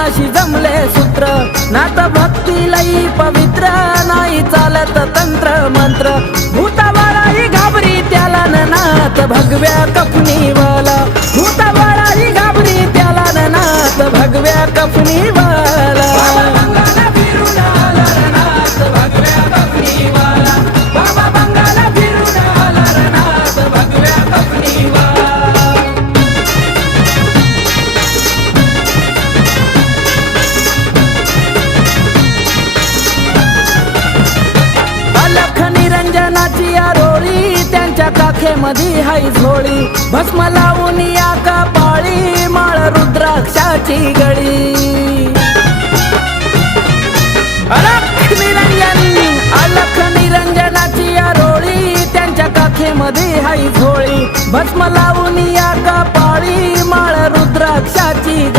मनाशी जमले सूत्र नात भक्ती लई पवित्र नाही चालत तंत्र मंत्र भूताबाळाही घाबरी त्याला नात भगव्या कफनीवाला भूताबाळाही घाबरी त्याला नात भगव्या कफनीवाला निरंजनाची आरोळी त्यांच्या काखेमध्ये हाय झोळी भस्म लावून या कपाळी माळ रुद्राक्षाची गळी अलख निरंजनाची आरोळी त्यांच्या काखेमध्ये हाय झोळी भस्म लावून या कपाळी माळ रुद्राक्षाची